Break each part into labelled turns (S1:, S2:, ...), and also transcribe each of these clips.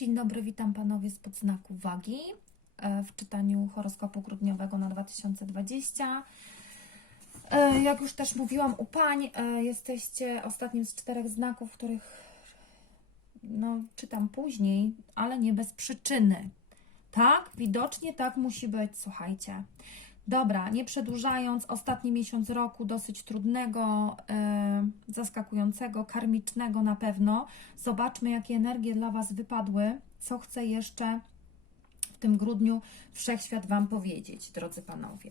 S1: Dzień dobry, witam panowie spod znaku wagi e, w czytaniu horoskopu grudniowego na 2020. E, Jak już też mówiłam u pań, e, jesteście ostatnim z czterech znaków, których no, czytam później, ale nie bez przyczyny. Tak, widocznie tak musi być, słuchajcie. Dobra, nie przedłużając, ostatni miesiąc roku dosyć trudnego, e, zaskakującego, karmicznego na pewno. Zobaczmy, jakie energie dla Was wypadły, co chce jeszcze w tym grudniu Wszechświat Wam powiedzieć, drodzy Panowie.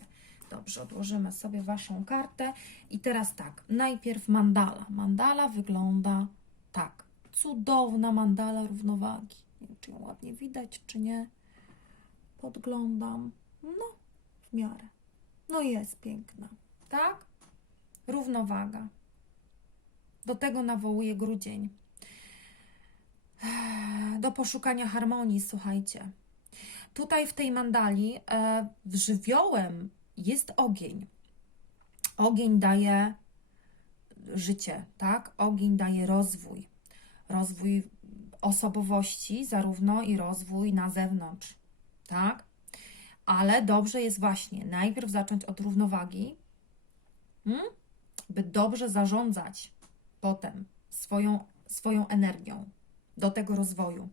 S1: Dobrze, odłożymy sobie Waszą kartę i teraz tak, najpierw mandala. Mandala wygląda tak. Cudowna mandala równowagi. Nie wiem, czy ją ładnie widać, czy nie. Podglądam. No, miarę. No jest piękna, tak? Równowaga. Do tego nawołuje grudzień. Do poszukania harmonii, słuchajcie. Tutaj w tej mandali e, żywiołem jest ogień. Ogień daje życie, tak? Ogień daje rozwój. Rozwój osobowości, zarówno i rozwój na zewnątrz, tak? Ale dobrze jest właśnie najpierw zacząć od równowagi, hmm? by dobrze zarządzać potem swoją, swoją energią do tego rozwoju.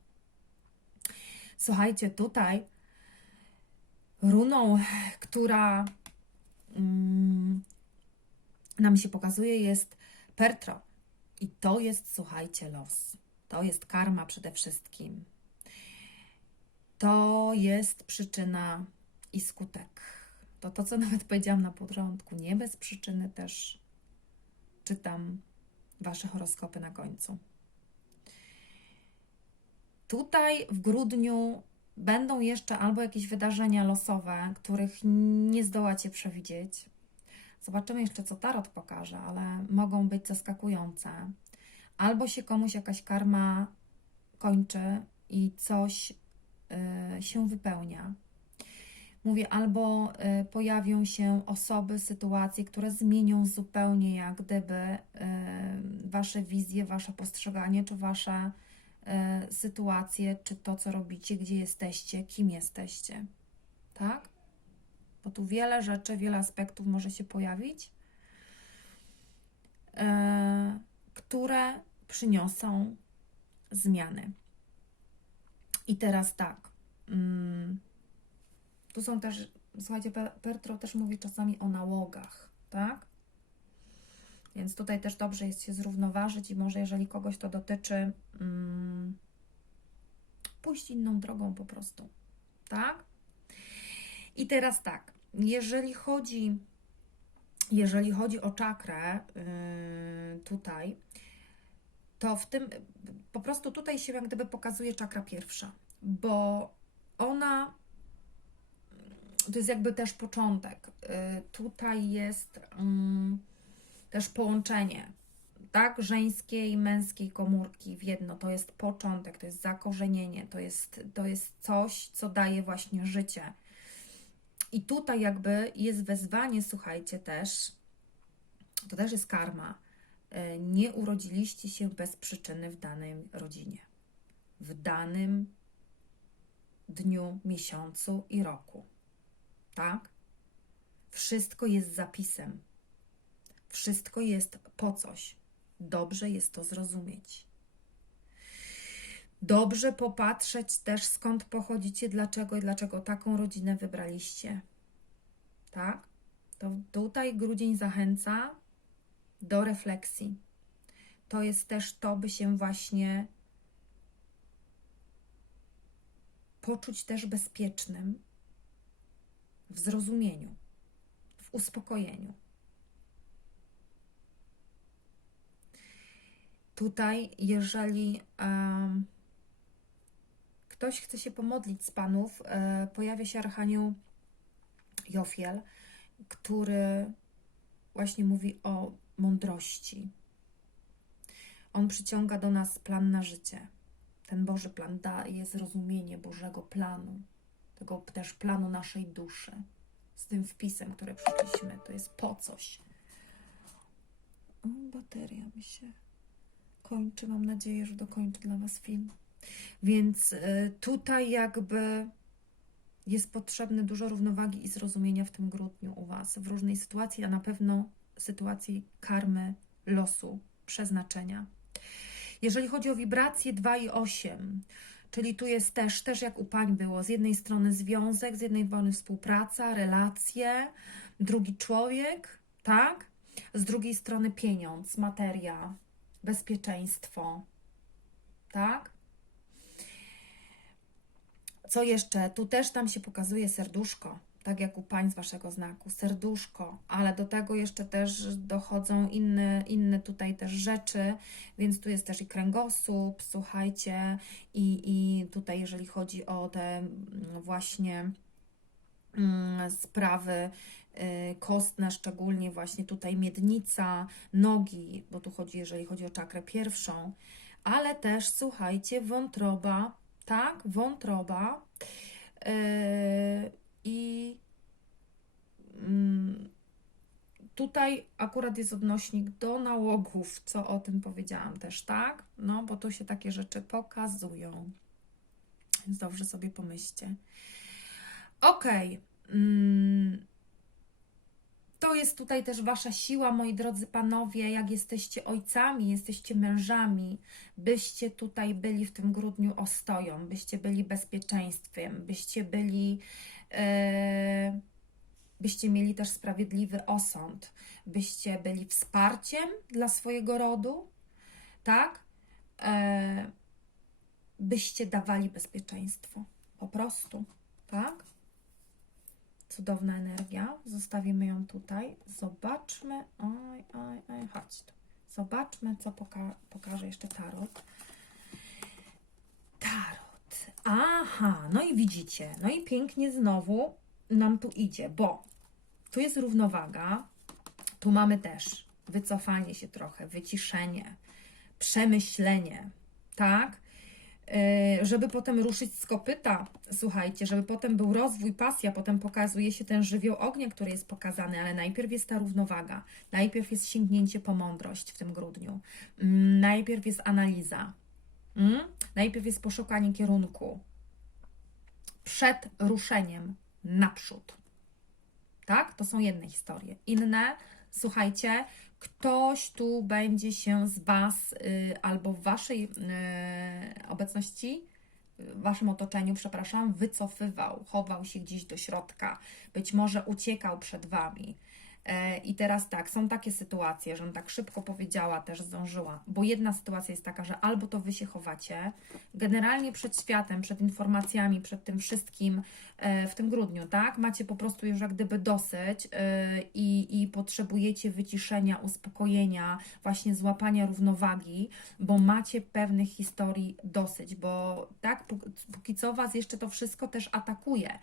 S1: Słuchajcie, tutaj runą, która mm, nam się pokazuje, jest Pertro. I to jest, słuchajcie, los. To jest karma przede wszystkim. To jest przyczyna i skutek. To to, co nawet powiedziałam na początku, nie bez przyczyny też czytam Wasze horoskopy na końcu. Tutaj w grudniu będą jeszcze albo jakieś wydarzenia losowe, których nie zdołacie przewidzieć. Zobaczymy jeszcze, co tarot pokaże, ale mogą być zaskakujące. Albo się komuś jakaś karma kończy i coś y, się wypełnia. Mówię, albo y, pojawią się osoby, sytuacje, które zmienią zupełnie jak gdyby y, Wasze wizje, Wasze postrzeganie, czy Wasze y, sytuacje, czy to, co robicie, gdzie jesteście, kim jesteście. Tak? Bo tu wiele rzeczy, wiele aspektów może się pojawić, które przyniosą zmiany. I teraz tak. Mm, tu są też, słuchajcie, Pe- Pertro też mówi czasami o nałogach, tak? Więc tutaj też dobrze jest się zrównoważyć i może jeżeli kogoś to dotyczy, mm, pójść inną drogą po prostu, tak? I teraz tak, jeżeli chodzi, jeżeli chodzi o czakrę yy, tutaj, to w tym, po prostu tutaj się jak gdyby pokazuje czakra pierwsza, bo ona to jest jakby też początek. Y, Tutaj jest mm, też połączenie, tak? Żeńskiej i męskiej komórki w jedno. To jest początek, to jest zakorzenienie, to jest, to jest coś, co daje właśnie życie. I tutaj jakby jest wezwanie, słuchajcie, też, to też jest karma. Y, Nie urodziliście się bez przyczyny w danej rodzinie, w danym dniu, miesiącu i roku tak? Wszystko jest zapisem. Wszystko jest po coś. Dobrze jest to zrozumieć. Dobrze popatrzeć też skąd pochodzicie, dlaczego i dlaczego taką rodzinę wybraliście. Tak? To tutaj grudzień zachęca do refleksji. To jest też to, by się właśnie poczuć też bezpiecznym, w zrozumieniu, w uspokojeniu. Tutaj, jeżeli ktoś chce się pomodlić z panów, e, pojawia się Archanioł Jofiel, który właśnie mówi o mądrości. On przyciąga do nas plan na życie. Ten Boży plan daje zrozumienie Bożego planu tego też planu naszej duszy. Z tym wpisem, który przyszliśmy, to jest po coś. Bateria mi się kończy. Mam nadzieję, że dokończę dla Was film. Więc y, tutaj jakby jest potrzebne dużo równowagi i zrozumienia w tym grudniu u Was, w różnej sytuacji, a na pewno sytuacji karmy, losu, przeznaczenia. Jeżeli chodzi o wibracje 2 i 8, czyli tu jest też, też jak u pań było, z jednej strony związek, z jednej strony współpraca, relacje, drugi człowiek, tak? Z drugiej strony pieniądz, materia, bezpieczeństwo, tak? Co jeszcze? Tu też tam się pokazuje serduszko, tak jak u pań z waszego znaku, serduszko, ale do tego jeszcze też dochodzą inne, inne tutaj też rzeczy, więc tu jest też i kręgosłup, słuchajcie, i, i tutaj jeżeli chodzi o te mm, właśnie mm, sprawy y, kostne, szczególnie właśnie tutaj miednica, nogi, bo tu chodzi, jeżeli chodzi o czakrę pierwszą, ale też słuchajcie, wątroba, tak, wątroba yy, i mm, tutaj akurat jest odnośnik do nałogów, co o tym powiedziałam też, tak? No, bo tu się takie rzeczy pokazują. Więc dobrze sobie pomyślcie. Okej. Mm, to jest tutaj też Wasza siła, moi drodzy panowie, jak jesteście ojcami, jesteście mężami, byście tutaj byli w tym grudniu ostoją, byście byli bezpieczeństwem, byście byli, byście mieli też sprawiedliwy osąd, byście byli wsparciem dla swojego rodu, tak? E, byście dawali bezpieczeństwo, po prostu, tak? Cudowna energia. Zostawimy ją tutaj. Zobaczmy. Oj, oj, oj, chodź tu. Zobaczmy, co poka pokaże jeszcze. Tarot. Aha, no i widzicie. No i pięknie znowu nam tu idzie, bo tu jest równowaga. Tu mamy też wycofanie się trochę, wyciszenie, przemyślenie, tak? Yy, żeby potem ruszyć z kopyta, słuchajcie, żeby potem był rozwój, pasja, potem pokazuje się ten żywioł ognia, który jest pokazany, ale najpierw jest ta równowaga, najpierw jest sięgnięcie po mądrość w tym grudniu, Mm, najpierw jest analiza, Mm? najpierw jest poszukanie kierunku przed ruszeniem naprzód. Tak? To są jedne historie. Inne, słuchajcie, ktoś tu będzie się z Was y, albo w Waszej y, obecności, w Waszym otoczeniu, przepraszam, wycofywał, chował się gdzieś do środka, być może uciekał przed Wami. E, I teraz tak, są takie sytuacje, że on tak szybko powiedziała, też zdążyła, bo jedna sytuacja jest taka, że albo to wy się chowacie, generalnie przed światem, przed informacjami, przed tym wszystkim e, w tym grudniu, tak? Macie po prostu już jak gdyby dosyć e, i, i potrzebujecie wyciszenia, uspokojenia, właśnie złapania równowagi, bo macie pewnych historii dosyć, bo tak, póki co Was jeszcze to wszystko też atakuje.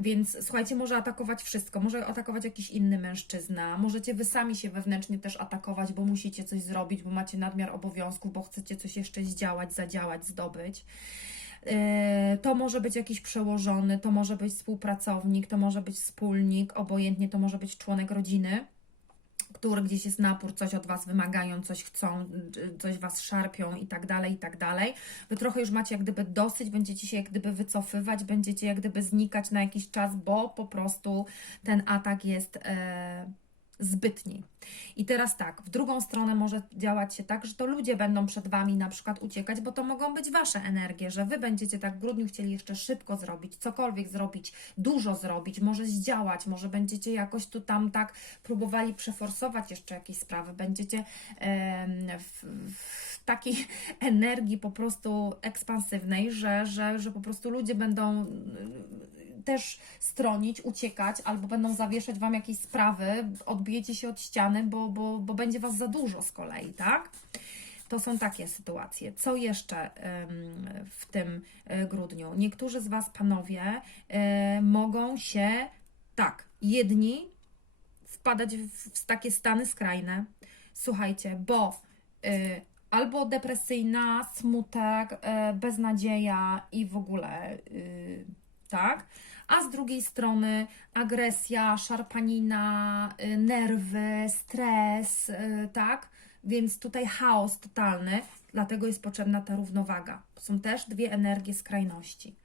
S1: Więc słuchajcie, może atakować wszystko, może atakować jakiś inny mężczyzna, możecie wy sami się wewnętrznie też atakować, bo musicie coś zrobić, bo macie nadmiar obowiązków, bo chcecie coś jeszcze zdziałać, zadziałać, zdobyć. Yy, To może być jakiś przełożony, to może być współpracownik, to może być wspólnik, obojętnie to może być członek rodziny który gdzieś jest napór, coś od Was wymagają, coś chcą, y, coś Was szarpią i tak dalej, i tak dalej. Wy trochę już macie jak gdyby dosyć, będziecie się jak gdyby wycofywać, będziecie jak gdyby znikać na jakiś czas, bo po prostu ten atak jest e, zbytni. I teraz tak, w drugą stronę może działać się tak, że to ludzie będą przed Wami na przykład uciekać, bo to mogą być Wasze energie, że Wy będziecie tak w grudniu chcieli jeszcze szybko zrobić, cokolwiek zrobić, dużo zrobić, może zdziałać, może będziecie jakoś tu tam tak próbowali przeforsować jeszcze jakieś sprawy, będziecie w, w takiej energii po prostu ekspansywnej, że, że, że po prostu ludzie będą też stronić, uciekać, albo będą zawieszać Wam jakieś sprawy, odbijecie się od ściany, bo, bo, bo będzie Was za dużo z kolei, tak? To są takie sytuacje. Co jeszcze w tym e, grudniu? Niektórzy z Was, panowie, e, mogą się, tak, jedni wpadać w, takie stany skrajne. Słuchajcie, bo y, albo depresyjna, smutek, beznadzieja i w ogóle y, tak. A z drugiej strony agresja, szarpanina, y, nerwy, stres, y, tak. Więc tutaj chaos totalny. Dlatego jest potrzebna ta równowaga. Są też dwie energie skrajności.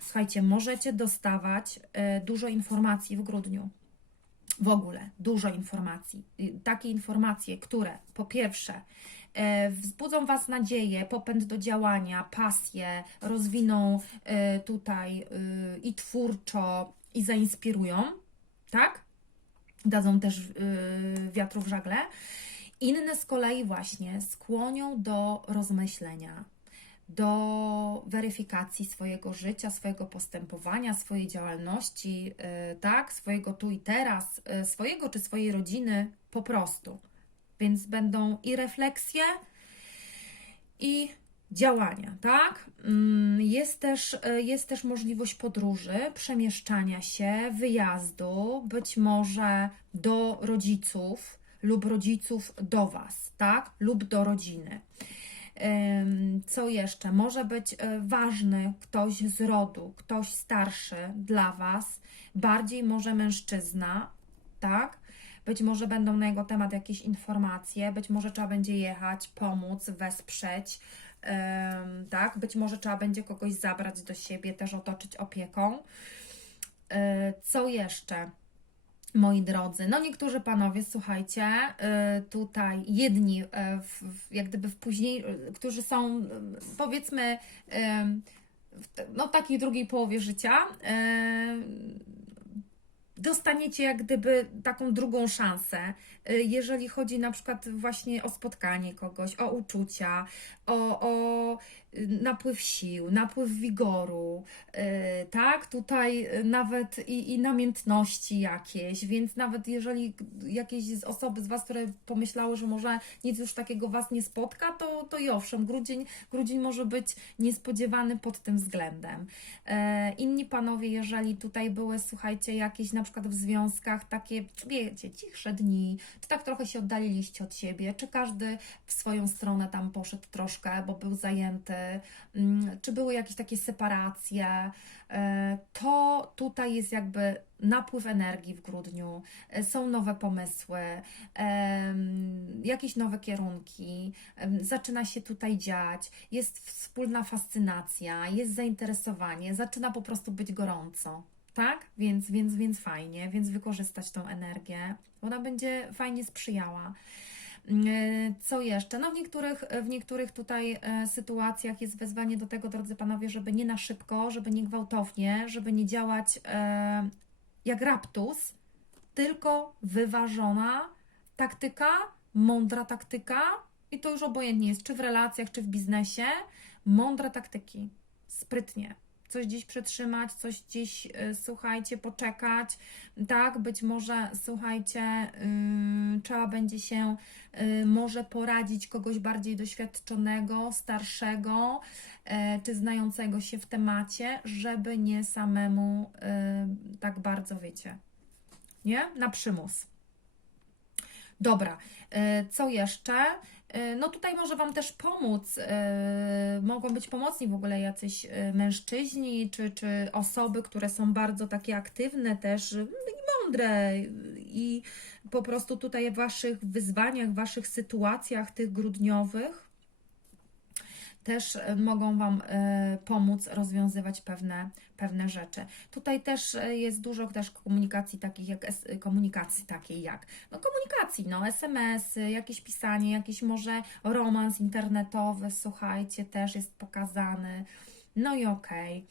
S1: Słuchajcie, możecie dostawać e, dużo informacji w grudniu. W ogóle dużo informacji. Y, Takie informacje, które po pierwsze wzbudzą Was nadzieję, popęd do działania, pasję, rozwiną e, tutaj y, i twórczo, i zainspirują, tak? Dadzą też wiatru w żagle. Inne z kolei właśnie skłonią do rozmyślenia, do weryfikacji swojego życia, swojego postępowania, swojej działalności, tak, swojego tu i teraz, swojego czy swojej rodziny po prostu. Więc będą i refleksje, i działania, tak? Mm, Jest też, y, jest też możliwość podróży, przemieszczania się, wyjazdu, być może do rodziców lub rodziców do Was, tak? Lub do rodziny. Co jeszcze? Może być y, ważny ktoś z rodu, ktoś starszy dla Was, bardziej może mężczyzna, tak? Być może będą na jego temat jakieś informacje, być może trzeba będzie jechać, pomóc, wesprzeć, tak? Być może trzeba będzie kogoś zabrać do siebie, też otoczyć opieką. Yy, Co jeszcze? Moi drodzy, no niektórzy panowie, słuchajcie, y, tutaj jedni, w, jak gdyby w później, którzy są powiedzmy w no takiej drugiej połowie życia, dostaniecie jak gdyby taką drugą szansę, y, jeżeli chodzi na przykład właśnie o spotkanie kogoś, o uczucia, o, o napływ sił, napływ wigoru, y, tak, tutaj y, nawet i, i namiętności jakieś, więc nawet jeżeli jakieś z osoby z Was, które pomyślały, że może nic już takiego Was nie spotka, to, to i owszem, grudzień, grudzień może być niespodziewany pod tym względem. E, inni panowie, jeżeli tutaj były, słuchajcie, jakieś na przykład w związkach takie, wiecie, cichsze dni, czy tak trochę się oddaliliście od siebie, czy każdy w swoją stronę tam poszedł troszkę, bo był zajęty, czy były jakieś takie separacje, e, to tutaj jest jakby napływ energii w grudniu, e, są nowe pomysły, em, jakieś nowe kierunki, em, zaczyna się tutaj dziać, jest wspólna fascynacja, jest zainteresowanie, zaczyna po prostu być gorąco. Tak? Więc, więc, więc fajnie, więc wykorzystać tą energię. Ona będzie fajnie sprzyjała. Mm, Co jeszcze? No w niektórych, w niektórych tutaj e, sytuacjach jest wezwanie do tego, drodzy panowie, żeby nie na szybko, żeby nie gwałtownie, żeby nie działać e, jak raptus, tylko wyważona taktyka, mądra taktyka i to już obojętnie jest, czy w relacjach, czy w biznesie, mądre taktyki, sprytnie. Coś gdzieś przetrzymać, coś gdzieś, y, słuchajcie, poczekać, tak, być może, słuchajcie, trzeba będzie się y, może poradzić kogoś bardziej doświadczonego, starszego, e, czy znającego się w temacie, żeby nie samemu y, tak bardzo, wiecie, nie? Na przymus. Dobra, e, co jeszcze? E, No tutaj może Wam też pomóc, e, mogą być pomocni w ogóle jacyś e, mężczyźni, czy, czy osoby, które są bardzo takie aktywne też, i mądre i po prostu tutaj w Waszych wyzwaniach, w Waszych sytuacjach tych grudniowych też e, mogą Wam e, pomóc rozwiązywać pewne, pewne rzeczy. Tutaj też e, jest dużo też komunikacji takich jak komunikacji takiej jak no komunikacji, no SMS-y, jakieś pisanie, jakiś może romans internetowy, słuchajcie, też jest pokazany. No i okej.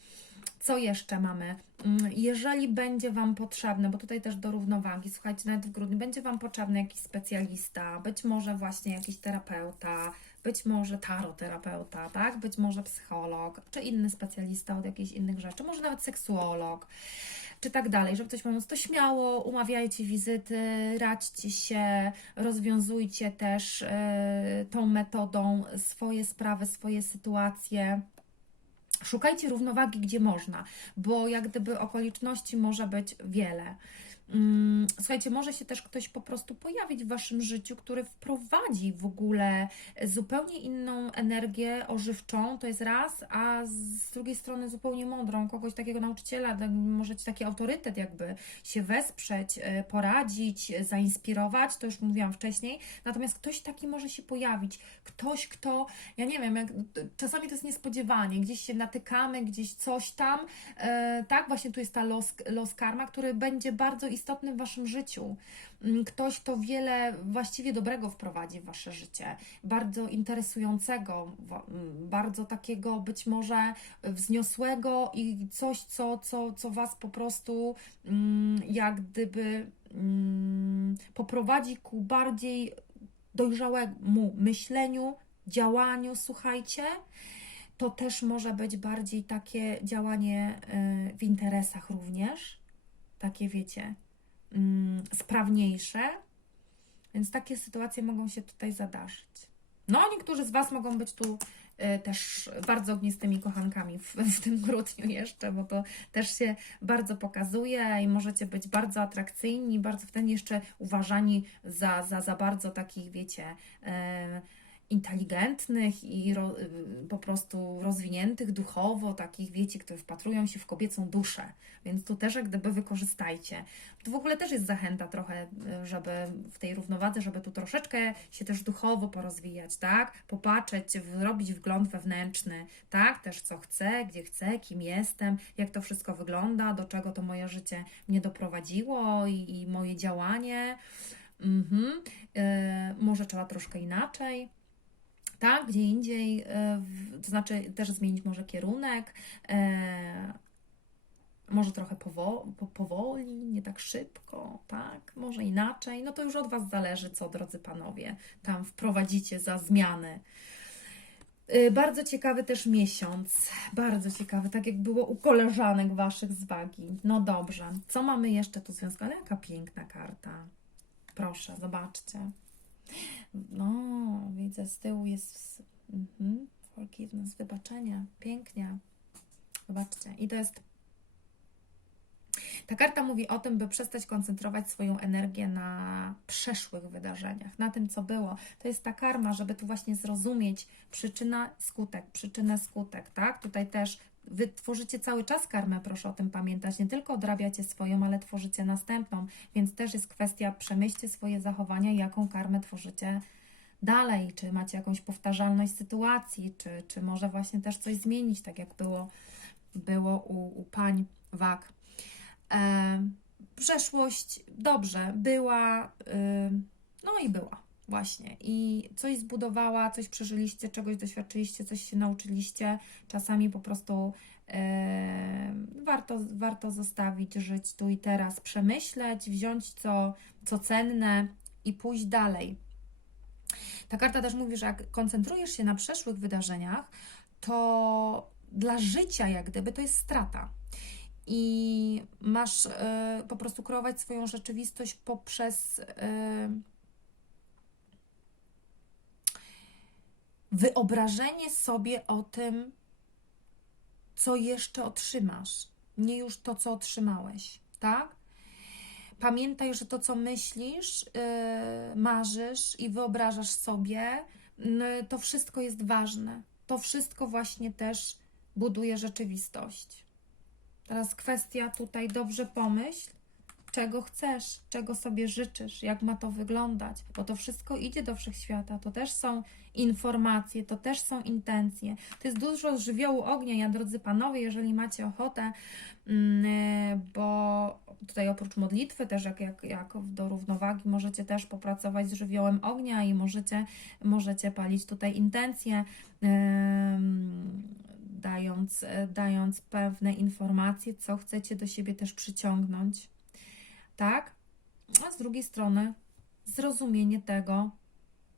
S1: Co jeszcze mamy? Mm, Jeżeli będzie Wam potrzebne, bo tutaj też do równowagi, słuchajcie, nawet w grudniu będzie Wam potrzebny jakiś specjalista, być może właśnie jakiś terapeuta, być może taroterapeuta, tak? Być może psycholog, czy inny specjalista od jakichś innych rzeczy, może nawet seksuolog, czy tak dalej, żeby coś pomóc, to śmiało umawiajcie wizyty, radźcie się, rozwiązujcie też e, tą metodą swoje sprawy, swoje sytuacje. Szukajcie równowagi, gdzie można, bo jak gdyby okoliczności może być wiele. Mm, Słuchajcie, może się też ktoś po prostu pojawić w waszym życiu, który wprowadzi w ogóle zupełnie inną energię ożywczą, to jest raz, a z drugiej strony zupełnie mądrą, kogoś takiego nauczyciela, tak, możecie taki autorytet jakby się wesprzeć, e, poradzić, zainspirować, to już mówiłam wcześniej, natomiast ktoś taki może się pojawić, ktoś, kto, ja nie wiem, jak, czasami to jest niespodziewanie, gdzieś się natykamy, gdzieś coś tam, e, tak, właśnie tu jest ta los, los karma, który będzie bardzo istotny w waszym życiu. Mm, Ktoś, kto wiele właściwie dobrego wprowadzi w wasze życie, bardzo interesującego, mm, bardzo takiego być może wzniosłego i coś, co, co, co was po prostu mm, jak gdyby poprowadzi ku bardziej dojrzałemu myśleniu, działaniu, słuchajcie. To też może być bardziej takie działanie e, w interesach również, takie wiecie, mm, sprawniejsze, więc takie sytuacje mogą się tutaj zadarzyć. No, niektórzy z Was mogą być tu e, też bardzo ognistymi kochankami w, w tym grudniu jeszcze, bo to też się bardzo pokazuje i możecie być bardzo atrakcyjni, bardzo wtedy jeszcze uważani za, za, za bardzo takich, wiecie, e, inteligentnych i ro, y, po prostu rozwiniętych duchowo, takich wiecie, które wpatrują się w kobiecą duszę. Więc tu też jak gdyby wykorzystajcie. Tu w ogóle też jest zachęta trochę, y, żeby w tej równowadze, żeby tu troszeczkę się też duchowo porozwijać, tak? Popatrzeć, robić wgląd wewnętrzny, tak? Też co chcę, gdzie chcę, kim jestem, jak to wszystko wygląda, do czego to moje życie mnie doprowadziło i, i moje działanie. Mhm. Y, może trzeba troszkę inaczej tak, gdzie indziej, e, to znaczy też zmienić może kierunek, e, może trochę powo po, powoli, nie tak szybko, tak, może inaczej, no to już od Was zależy, co drodzy Panowie tam wprowadzicie za zmiany. E, Bardzo ciekawy też miesiąc, bardzo ciekawy, tak jak było u koleżanek Waszych z wagi. No dobrze, co mamy jeszcze tu związane? Jaka piękna karta. Proszę, zobaczcie. No, widzę z tyłu jest mhm, forgiveness, wybaczenie. Pięknie. Zobaczcie. I to jest. Ta karta mówi o tym, by przestać koncentrować swoją energię na przeszłych wydarzeniach, na tym, co było. To jest ta karma, żeby tu właśnie zrozumieć przyczyna, skutek, przyczynę, skutek, tak? Tutaj też Wy tworzycie cały czas karmę, proszę o tym pamiętać. Nie tylko odrabiacie swoją, ale tworzycie następną. Więc też jest kwestia, przemyślcie swoje zachowania, jaką karmę tworzycie dalej. Czy macie jakąś powtarzalność sytuacji, czy, czy może właśnie też coś zmienić, tak jak było, było u, u pań wag. E, przeszłość dobrze była, y, no i była. Właśnie. I coś zbudowała, coś przeżyliście, czegoś doświadczyliście, coś się nauczyliście. Czasami po prostu e, warto, warto zostawić, żyć tu i teraz, przemyśleć, wziąć co, co cenne i pójść dalej. Ta karta też mówi, że jak koncentrujesz się na przeszłych wydarzeniach, to dla życia, jak gdyby, to jest strata. I masz e, po prostu kreować swoją rzeczywistość poprzez. e, wyobrażenie sobie o tym, co jeszcze otrzymasz, nie już to, co otrzymałeś, tak? Pamiętaj, że to, co myślisz, yy, marzysz i wyobrażasz sobie, yy, to wszystko jest ważne. To wszystko właśnie też buduje rzeczywistość. Teraz kwestia tutaj dobrze pomyśl, czego chcesz, czego sobie życzysz, jak ma to wyglądać, bo to wszystko idzie do wszechświata. To też są informacje, to też są intencje. To jest dużo żywiołu ognia, ja drodzy panowie, jeżeli macie ochotę, mm, bo tutaj oprócz modlitwy też jak, jak, jak do równowagi możecie też popracować z żywiołem ognia i możecie, możecie palić tutaj intencje. Dając, dając pewne informacje, co chcecie do siebie też przyciągnąć tak? A z drugiej strony zrozumienie tego,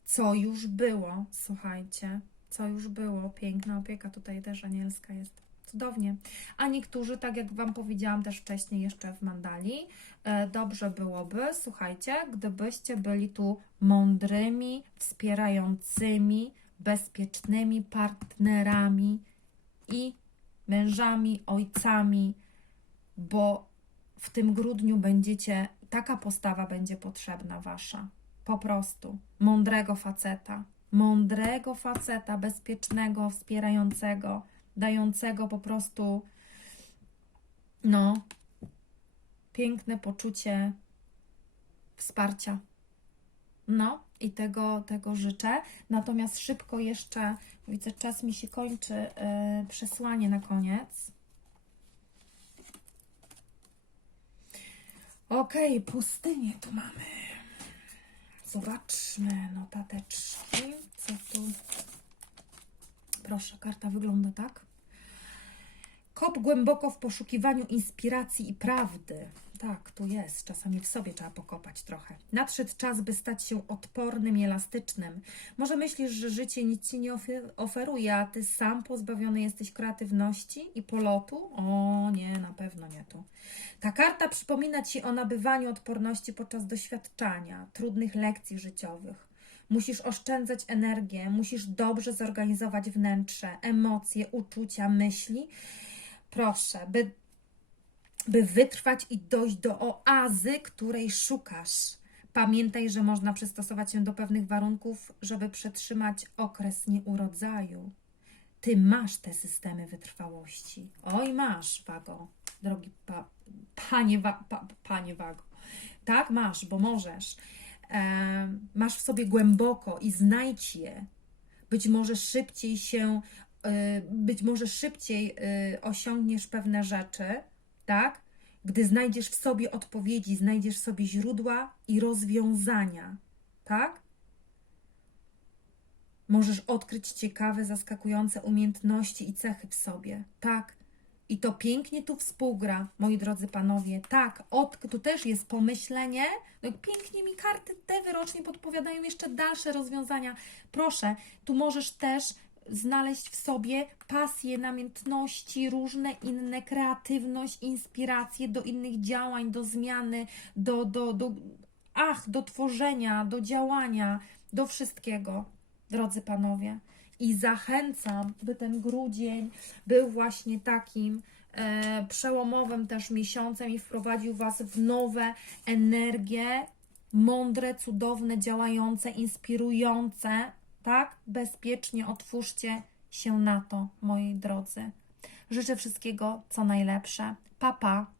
S1: co już było. Słuchajcie, co już było. Piękna opieka tutaj też anielska jest. Cudownie. A niektórzy, tak jak Wam powiedziałam też wcześniej jeszcze w Mandali, e, dobrze byłoby, słuchajcie, gdybyście byli tu mądrymi, wspierającymi, bezpiecznymi partnerami i mężami, ojcami, bo w tym grudniu będziecie taka postawa będzie potrzebna wasza. Po prostu. Mądrego faceta. Mądrego faceta, bezpiecznego, wspierającego, dającego po prostu no piękne poczucie wsparcia. No i tego, tego życzę. Natomiast szybko jeszcze, widzę, czas mi się kończy, yy, przesłanie na koniec. Okej, pustynię tu mamy. Zobaczmy notateczki. Co tu? Proszę, karta wygląda tak. Kop głęboko w poszukiwaniu inspiracji i prawdy. Tak, tu jest. Czasami w sobie trzeba pokopać trochę. Nadszedł czas, by stać się odpornym i elastycznym. Może myślisz, że życie nic ci nie ofe- oferuje, a ty sam pozbawiony jesteś kreatywności i polotu? O nie, na pewno nie tu. Ta karta przypomina ci o nabywaniu odporności podczas doświadczania trudnych lekcji życiowych. Musisz oszczędzać energię, musisz dobrze zorganizować wnętrze, emocje, uczucia, myśli. Proszę, by, by wytrwać i dojść do oazy, której szukasz. Pamiętaj, że można przystosować się do pewnych warunków, żeby przetrzymać okres nieurodzaju. Ty masz te systemy wytrwałości. Oj, masz, Wago, drogi pa, panie, wa, pa, panie Wago. Tak, masz, bo możesz. E, masz w sobie głęboko i znajdź je. Być może szybciej się, e, być może szybciej e, osiągniesz pewne rzeczy, tak? Gdy znajdziesz w sobie odpowiedzi, znajdziesz w sobie źródła i rozwiązania, tak? Możesz odkryć ciekawe, zaskakujące umiejętności i cechy w sobie. Tak. I to pięknie tu współgra, moi drodzy panowie. Tak, od, tu też jest pomyślenie. No, pięknie mi karty te wyrocznie podpowiadają jeszcze dalsze rozwiązania. Proszę, tu możesz też znaleźć w sobie pasje, namiętności, różne inne, kreatywność, inspiracje do innych działań, do zmiany, do, do, do, ach, do tworzenia, do działania, do wszystkiego, drodzy panowie. I zachęcam, by ten grudzień był właśnie takim e, przełomowym też miesiącem i wprowadził Was w nowe energie, mądre, cudowne, działające, inspirujące, tak? Bezpiecznie otwórzcie się na to, moi drodzy. Życzę wszystkiego, co najlepsze. Papa. Pa.